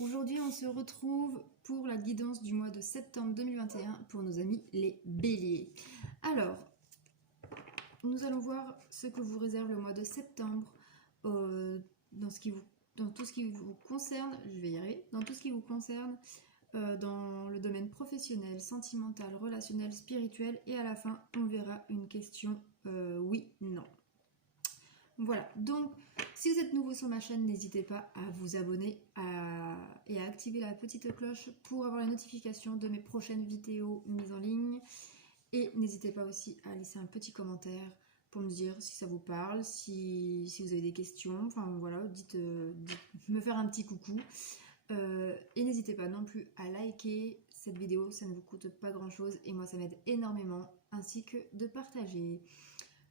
Aujourd'hui on se retrouve pour la guidance du mois de septembre 2021 pour nos amis les béliers. Alors, nous allons voir ce que vous réserve le mois de septembre dans tout ce qui vous concerne, je vais y arriver, dans tout ce qui vous concerne, dans le domaine professionnel, sentimental, relationnel, spirituel, et à la fin on verra une question oui, non. Voilà, donc si vous êtes nouveau sur ma chaîne, n'hésitez pas à vous abonner et à activer la petite cloche pour avoir les notifications de mes prochaines vidéos mises en ligne. Et n'hésitez pas aussi à laisser un petit commentaire pour me dire si ça vous parle, si vous avez des questions, enfin voilà, dites me faire un petit coucou. Et n'hésitez pas non plus à liker cette vidéo, ça ne vous coûte pas grand chose et moi ça m'aide énormément, ainsi que de partager.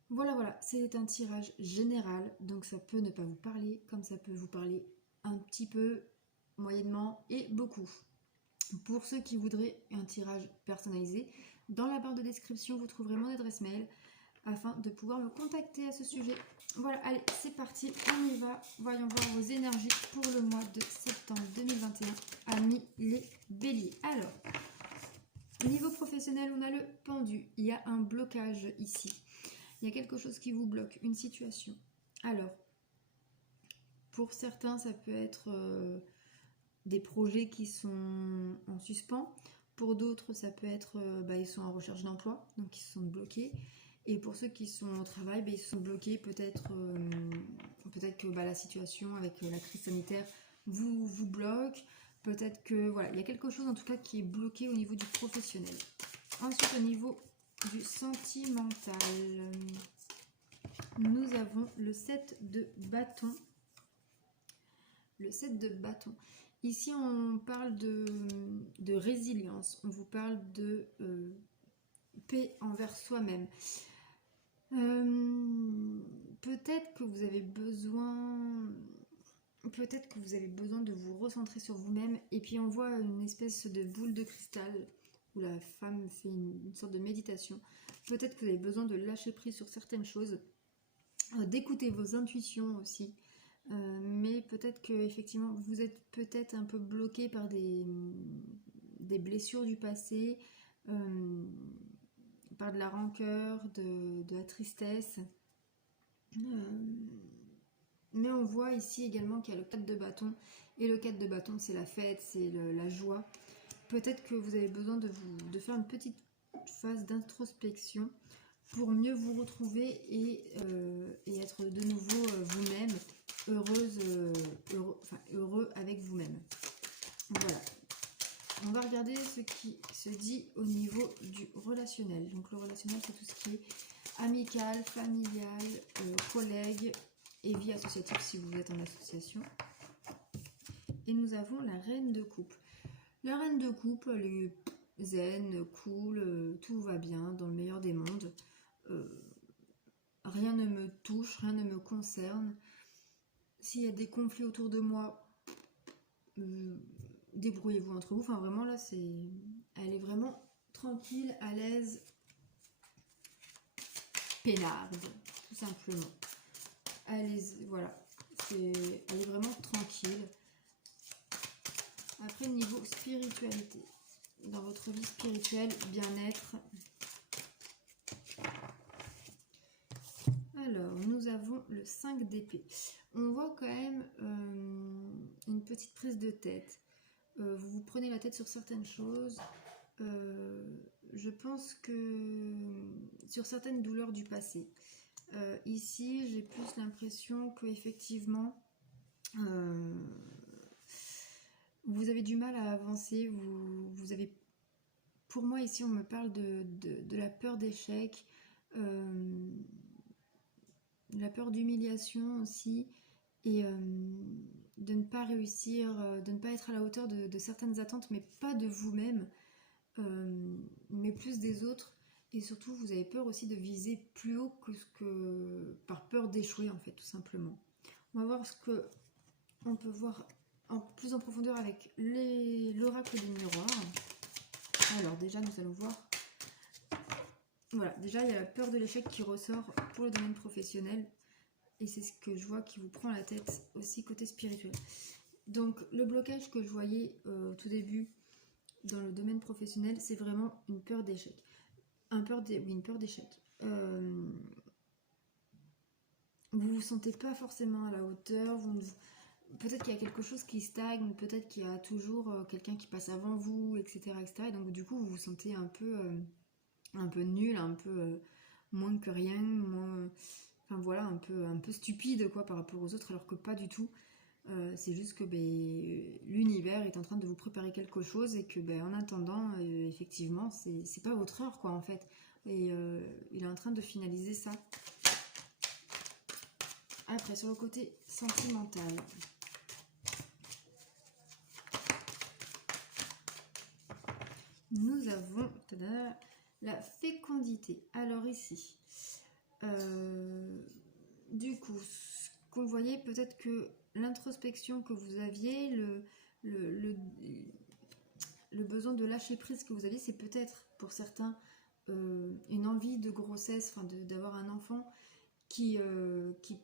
Voilà, c'est un tirage général, donc ça peut ne pas vous parler, comme ça peut vous parler un petit peu, moyennement et beaucoup. Pour ceux qui voudraient un tirage personnalisé, dans la barre de description, vous trouverez mon adresse mail afin de pouvoir me contacter à ce sujet. Voilà, allez, c'est parti, on y va. Voyons voir vos énergies pour le mois de septembre 2021, amis les béliers. Alors, niveau professionnel, on a le pendu. Il y a un blocage ici. Il y a quelque chose qui vous bloque, une situation. Alors, pour certains, ça peut être des projets qui sont en suspens. Pour d'autres, ça peut être ils sont en recherche d'emploi, donc ils se sont bloqués. Et pour ceux qui sont au travail, ils se sont bloqués. Peut-être que la situation avec la crise sanitaire vous bloque. Peut-être que voilà, il y a quelque chose en tout cas qui est bloqué au niveau du professionnel. Ensuite, au niveau du sentimental, nous avons le 7 de bâton. Le 7 de bâton. Ici, on parle de résilience. On vous parle de paix envers soi-même. Peut-être que vous avez besoin... Peut-être que vous avez besoin de vous recentrer sur vous-même. Et puis, on voit une espèce de boule de cristal où la femme fait une sorte de méditation. Peut-être que vous avez besoin de lâcher prise sur certaines choses, d'écouter vos intuitions aussi. Mais peut-être que effectivement vous êtes peut-être un peu bloqué par des blessures du passé, par de la rancœur, de la tristesse. Mais on voit ici également qu'il y a le 4 de bâton. Et le 4 de bâton, c'est la fête, c'est la joie. Peut-être que vous avez besoin de faire une petite phase d'introspection pour mieux vous retrouver et être de nouveau vous-même, heureux avec vous-même. Voilà. On va regarder ce qui se dit au niveau du relationnel. Donc le relationnel, c'est tout ce qui est amical, familial, collègue et vie associative si vous êtes en association. Et nous avons la reine de coupe. La reine de coupe, elle est zen, cool, tout va bien, dans le meilleur des mondes. Rien ne me touche, rien ne me concerne. S'il y a des conflits autour de moi, débrouillez-vous entre vous. Enfin, vraiment, là, elle est vraiment tranquille, à l'aise, peinarde, tout simplement. Voilà. Elle est vraiment tranquille. Après, niveau spiritualité, dans votre vie spirituelle, bien-être. Alors, nous avons le 5 d'épée. On voit quand même une petite prise de tête. Vous vous prenez la tête sur certaines choses. Je pense que sur certaines douleurs du passé. Ici, j'ai plus l'impression qu'effectivement, vous avez du mal à avancer. Vous avez, pour moi, ici, on me parle de la peur d'échec. La peur d'humiliation aussi, et de ne pas réussir, de ne pas être à la hauteur de certaines attentes, mais pas de vous-même, mais plus des autres. Et surtout, vous avez peur aussi de viser plus haut par peur d'échouer, en fait, tout simplement. On va voir ce que on peut voir plus en profondeur avec l'oracle du miroir. Alors déjà, nous allons voir. Voilà, déjà il y a la peur de l'échec qui ressort pour le domaine professionnel. Et c'est ce que je vois qui vous prend la tête aussi côté spirituel. Donc le blocage que je voyais au tout début dans le domaine professionnel, c'est vraiment une peur d'échec. Une peur d'échec. Vous vous sentez pas forcément à la hauteur, peut-être qu'il y a quelque chose qui stagne, peut-être qu'il y a toujours quelqu'un qui passe avant vous, etc., etc. Et donc du coup, vous vous sentez un peu nul, un peu moins que rien, enfin voilà, un peu stupide quoi par rapport aux autres, alors que pas du tout. C'est juste que l'univers est en train de vous préparer quelque chose et que en attendant, effectivement, c'est pas votre heure quoi en fait. Et il est en train de finaliser ça. Après, sur le côté sentimental, nous avons la fécondité. Alors ici, du coup, ce qu'on voyait, peut-être que l'introspection que vous aviez, le besoin de lâcher prise que vous aviez, c'est peut-être pour certains une envie de grossesse, enfin d'avoir un enfant qui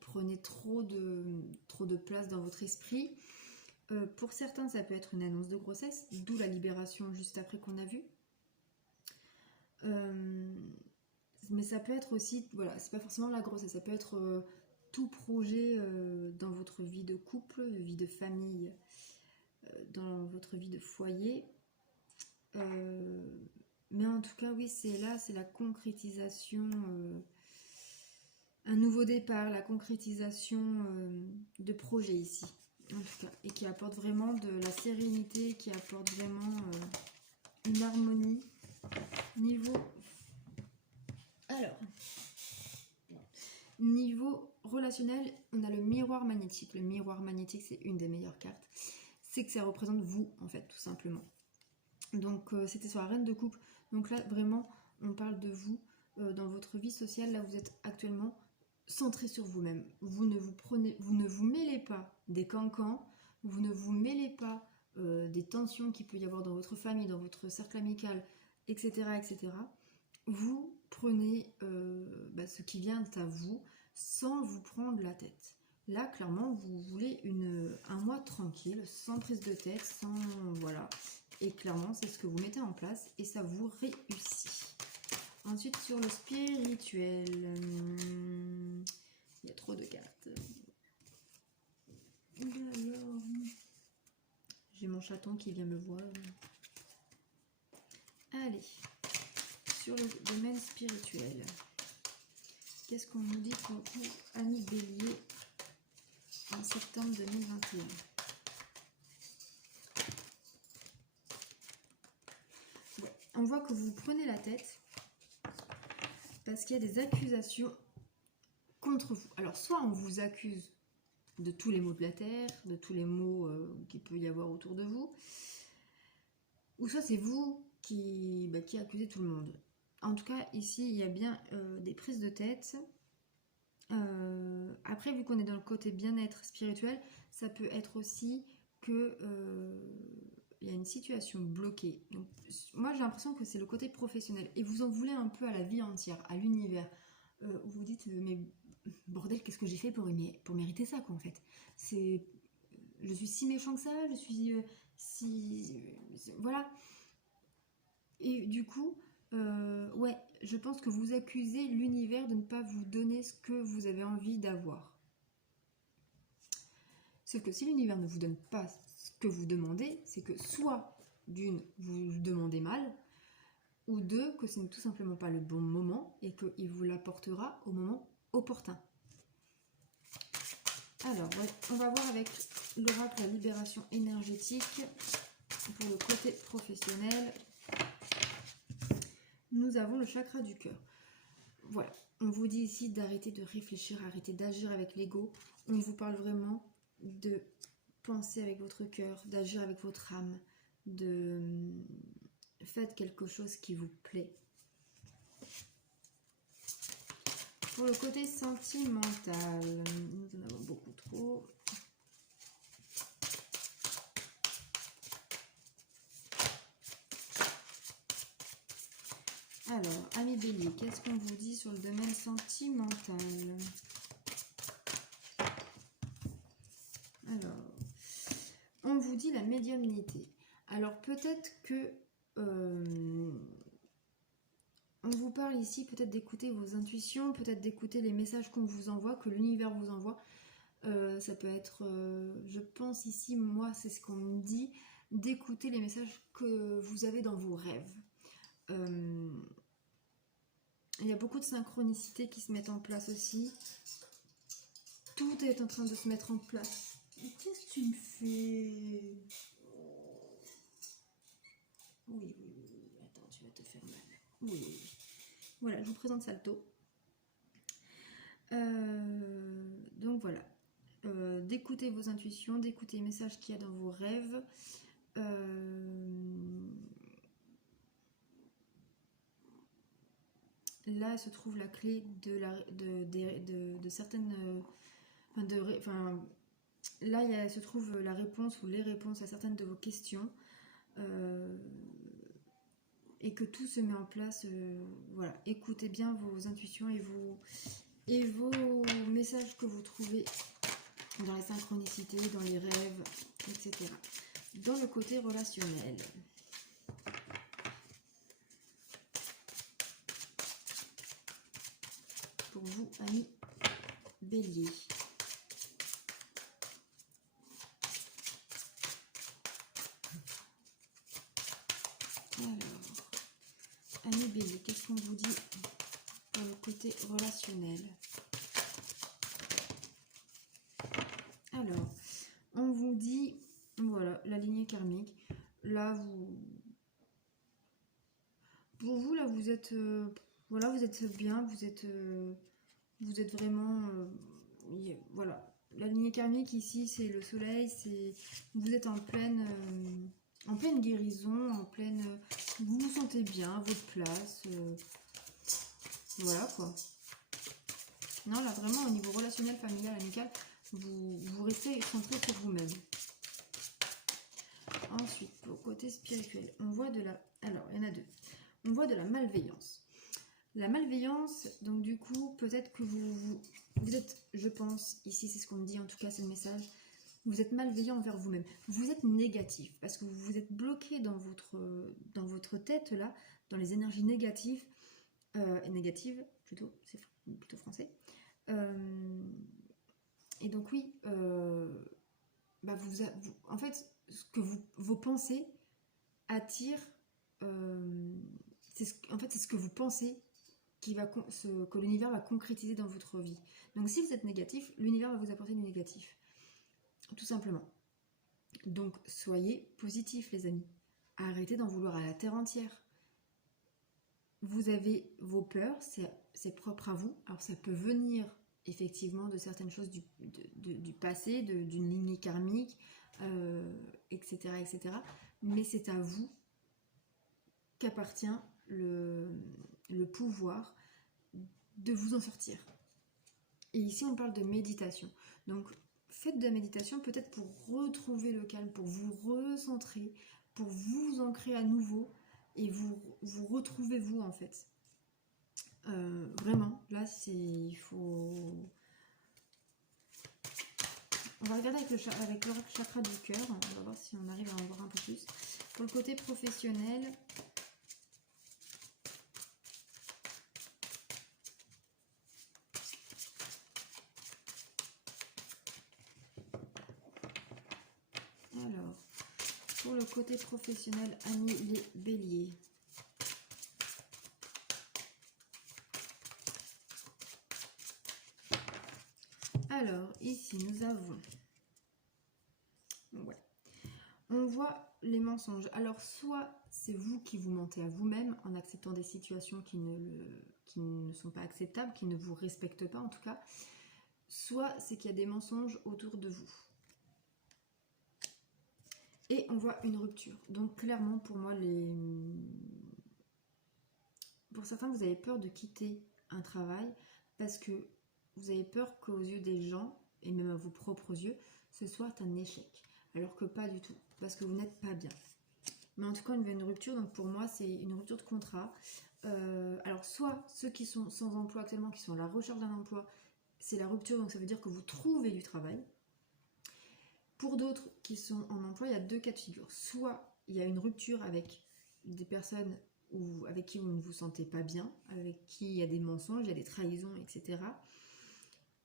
prenait trop de place dans votre esprit. Pour certains, ça peut être une annonce de grossesse, d'où la libération juste après qu'on a vu. Mais ça peut être aussi, voilà, c'est pas forcément la grossesse, ça peut être tout projet dans votre vie de couple, vie de famille, dans votre vie de foyer. Mais en tout cas, oui, c'est la concrétisation, un nouveau départ, la concrétisation de projets ici, en tout cas, et qui apporte vraiment de la sérénité, qui apporte vraiment une harmonie. Niveau relationnel, on a le miroir magnétique. Le miroir magnétique, c'est une des meilleures cartes. C'est que ça représente vous, en fait, tout simplement. Donc, c'était sur la reine de coupe. Donc là, vraiment, on parle de vous dans votre vie sociale. Là, vous êtes actuellement centré sur vous-même. Vous ne vous mêlez pas des cancans. Vous ne vous mêlez pas des tensions qu'il peut y avoir dans votre famille, dans votre cercle amical, etc., etc. Vous prenez ce qui vient à vous sans vous prendre la tête. Là, clairement, vous voulez un mois tranquille, sans prise de tête, sans... Voilà. Et clairement, c'est ce que vous mettez en place et ça vous réussit. Ensuite, sur le spirituel, il y a trop de cartes. Alors, j'ai mon chaton qui vient me voir. Allez, sur le domaine spirituel, qu'est-ce qu'on nous dit pour vous, amis bélier, en septembre 2021? On voit que vous prenez la tête parce qu'il y a des accusations contre vous. Alors, soit on vous accuse de tous les maux de la terre, de tous les maux qu'il peut y avoir autour de vous, ou soit c'est vous qui accusez tout le monde. En tout cas, ici, il y a bien des prises de tête. Après, vu qu'on est dans le côté bien-être spirituel, ça peut être aussi que il y a une situation bloquée. Donc, moi, j'ai l'impression que c'est le côté professionnel. Et vous en voulez un peu à la vie entière, à l'univers. Vous vous dites, mais bordel, qu'est-ce que j'ai fait pour mériter ça, quoi, en fait. Je suis si méchant que ça, je suis voilà. Et du coup, ouais, je pense que vous accusez l'univers de ne pas vous donner ce que vous avez envie d'avoir. Sauf que si l'univers ne vous donne pas ce que vous demandez, c'est que soit d'une, vous demandez mal, ou deux, que ce n'est tout simplement pas le bon moment et qu'il vous l'apportera au moment opportun. Alors, on va voir avec l'oracle la libération énergétique pour le côté professionnel. Nous avons le chakra du cœur. Voilà, on vous dit ici d'arrêter de réfléchir, arrêter d'agir avec l'ego. On vous parle vraiment de penser avec votre cœur, d'agir avec votre âme, de faites quelque chose qui vous plaît. Pour le côté sentimental, nous en avons beaucoup trop. Alors, amis bélier, qu'est-ce qu'on vous dit sur le domaine sentimental? Alors, on vous dit la médiumnité. Alors peut-être que on vous parle ici peut-être d'écouter vos intuitions, peut-être d'écouter les messages qu'on vous envoie, que l'univers vous envoie. Ça peut être, je pense ici, moi c'est ce qu'on me dit, d'écouter les messages que vous avez dans vos rêves. Il y a beaucoup de synchronicité qui se mettent en place aussi. Tout est en train de se mettre en place. Qu'est-ce que tu me fais? Oui, attends, tu vas te faire mal. Oui. Voilà, je vous présente Salto. Donc voilà. D'écouter vos intuitions, d'écouter les messages qu'il y a dans vos rêves. Là se trouve la clé de certaines... là se trouve la réponse ou les réponses à certaines de vos questions. Et que tout se met en place. Voilà, écoutez bien vos intuitions et vos messages que vous trouvez dans les synchronicités, dans les rêves, etc. Dans le côté relationnel. Pour vous, amis Bélier. Alors, amis Bélier, qu'est-ce qu'on vous dit pour le côté relationnel? Alors, on vous dit, voilà, la lignée karmique. Là, pour vous, là, vous êtes, voilà, vous êtes bien, vous êtes vraiment, voilà. La lignée karmique ici, c'est le soleil, vous êtes en pleine guérison, vous vous sentez bien, à votre place, voilà quoi. Non, là vraiment au niveau relationnel, familial, amical, vous restez centré sur vous-même. Ensuite, pour côté spirituel, on voit alors il y en a deux. On voit de la malveillance. La malveillance, donc du coup, peut-être que vous êtes, je pense, ici c'est ce qu'on me dit, en tout cas c'est le message, vous êtes malveillant envers vous-même. Vous êtes négatif, parce que vous êtes bloqué dans votre tête, là, dans les énergies négatives, plutôt, c'est plutôt français. Et donc oui, en fait, vos pensées attirent, c'est ce que vous pensez que l'univers va concrétiser dans votre vie. Donc si vous êtes négatif, l'univers va vous apporter du négatif. Tout simplement. Donc soyez positifs les amis. Arrêtez d'en vouloir à la terre entière. Vous avez vos peurs, c'est propre à vous. Alors ça peut venir effectivement de certaines choses du passé, d'une lignée karmique, etc., etc. Mais c'est à vous qu'appartient le pouvoir de vous en sortir. Et ici on parle de méditation. Donc faites de la méditation peut-être pour retrouver le calme, pour vous recentrer, pour vous ancrer à nouveau et vous retrouvez vous en fait. Vraiment, là il faut... On va regarder avec le chakra du cœur, on va voir si on arrive à en voir un peu plus. Pour le côté professionnel, alors, pour le côté professionnel, amis les béliers. Alors, ici, nous avons... Ouais. On voit les mensonges. Alors, soit c'est vous qui vous mentez à vous-même en acceptant des situations qui ne sont pas acceptables, qui ne vous respectent pas en tout cas. Soit c'est qu'il y a des mensonges autour de vous. Et on voit une rupture. Donc, clairement, pour moi, pour certains, vous avez peur de quitter un travail parce que vous avez peur qu'aux yeux des gens, et même à vos propres yeux, ce soit un échec. Alors que pas du tout, parce que vous n'êtes pas bien. Mais en tout cas, il y a une rupture, donc pour moi, c'est une rupture de contrat. Alors, soit ceux qui sont sans emploi actuellement, qui sont à la recherche d'un emploi, c'est la rupture, donc ça veut dire que vous trouvez du travail. Pour d'autres qui sont en emploi, il y a deux cas de figure. Soit il y a une rupture avec des personnes avec qui vous ne vous sentez pas bien, avec qui il y a des mensonges, il y a des trahisons, etc.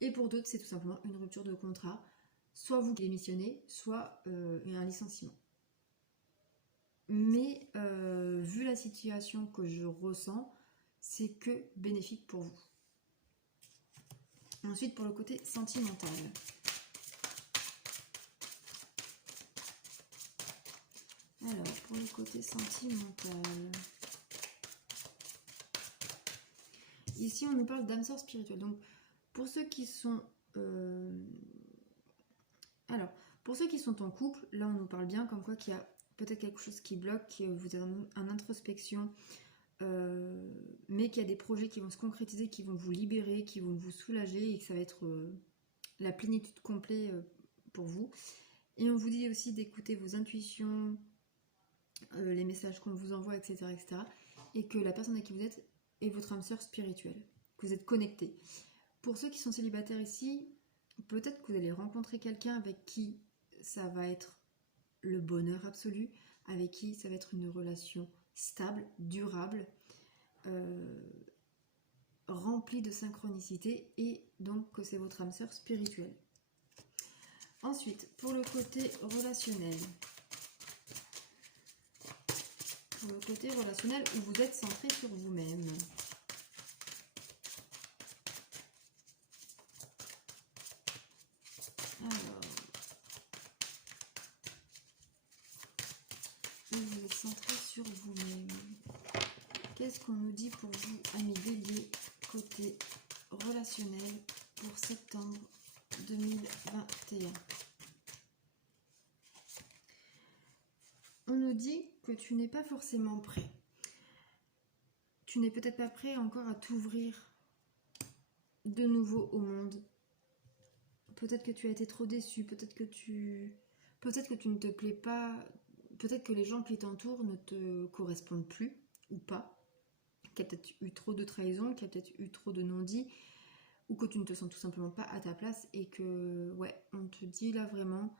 Et pour d'autres, c'est tout simplement une rupture de contrat. Soit vous démissionnez, soit un licenciement. Mais vu la situation que je ressens, c'est que bénéfique pour vous. Ensuite, pour le côté sentimental. Alors, pour le côté sentimental. Ici, on nous parle d'âme sœur spirituelle. Donc, pour ceux qui sont... Alors, pour ceux qui sont en couple, là, on nous parle bien comme quoi qu'il y a peut-être quelque chose qui bloque, que vous êtes en introspection, mais qu'il y a des projets qui vont se concrétiser, qui vont vous libérer, qui vont vous soulager et que ça va être la plénitude complète pour vous. Et on vous dit aussi d'écouter vos intuitions, les messages qu'on vous envoie, etc., etc. Et que la personne à qui vous êtes est votre âme sœur spirituelle, que vous êtes connecté. Pour ceux qui sont célibataires ici, peut-être que vous allez rencontrer quelqu'un avec qui ça va être le bonheur absolu, avec qui ça va être une relation stable, durable, remplie de synchronicité, et donc que c'est votre âme sœur spirituelle. Ensuite, pour le côté relationnel. Pour le côté relationnel où vous êtes centré sur vous-même. Alors, où vous êtes centré sur vous-même. Qu'est-ce qu'on nous dit pour vous, amis Bélier, côté relationnel pour septembre 2021? On nous dit que tu n'es pas forcément prêt. Tu n'es peut-être pas prêt encore à t'ouvrir de nouveau au monde. Peut-être que tu as été trop déçu, peut-être que tu ne te plais pas, peut-être que les gens qui t'entourent ne te correspondent plus ou pas, qu'il y a peut-être eu trop de trahison, qu'il y a peut-être eu trop de non-dits, ou que tu ne te sens tout simplement pas à ta place et que, ouais, on te dit là vraiment,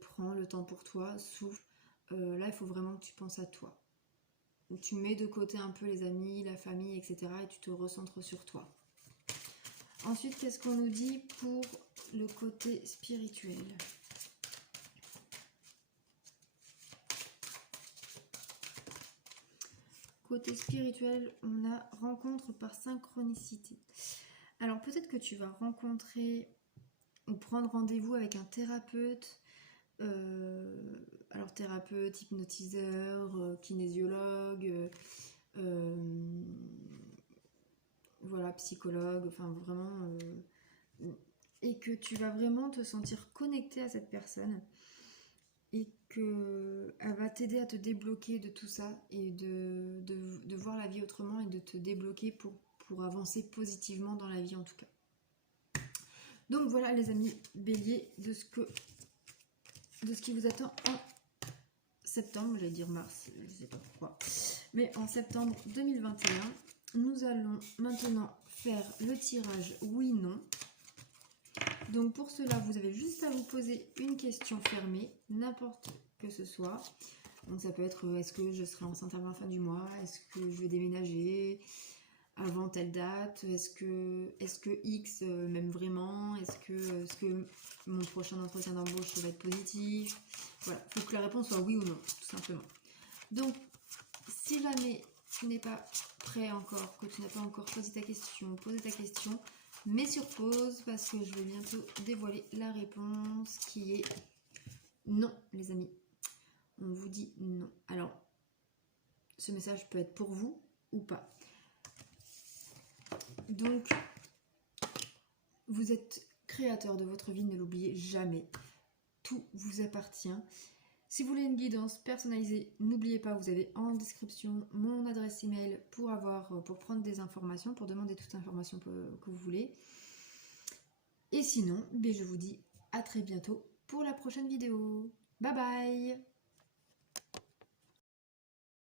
prends le temps pour toi, souffle. Là, il faut vraiment que tu penses à toi. Tu mets de côté un peu les amis, la famille, etc. et tu te recentres sur toi. Ensuite, qu'est-ce qu'on nous dit pour le côté spirituel? Côté spirituel, on a rencontre par synchronicité. Alors peut-être que tu vas rencontrer ou prendre rendez-vous avec un thérapeute, alors thérapeute, hypnotiseur, kinésiologue, voilà, psychologue, enfin vraiment, et que tu vas vraiment te sentir connecté à cette personne et qu'elle va t'aider à te débloquer de tout ça et de voir la vie autrement et de te débloquer pour avancer positivement dans la vie en tout cas. Donc voilà les amis Bélier de ce qui vous attend en septembre, j'allais dire mars, je ne sais pas pourquoi, mais en septembre 2021, nous allons maintenant faire le tirage oui-non. Donc pour cela, vous avez juste à vous poser une question fermée, n'importe que ce soit. Donc ça peut être est-ce que je serai enceinte avant la fin du mois, est-ce que je vais déménager avant telle date, est-ce que X m'aime vraiment, est-ce que mon prochain entretien d'embauche va être positif. Voilà, il faut que la réponse soit oui ou non, tout simplement. Donc si jamais tu n'es pas prêt encore, que tu n'as pas encore choisi ta question, posé ta question, mets sur pause parce que je vais bientôt dévoiler la réponse qui est non, les amis. On vous dit non. Alors, ce message peut être pour vous ou pas. Donc, vous êtes créateur de votre vie, ne l'oubliez jamais. Tout vous appartient. Si vous voulez une guidance personnalisée, n'oubliez pas, vous avez en description mon adresse email pour prendre des informations, pour demander toute information que vous voulez. Et sinon, je vous dis à très bientôt pour la prochaine vidéo. Bye bye!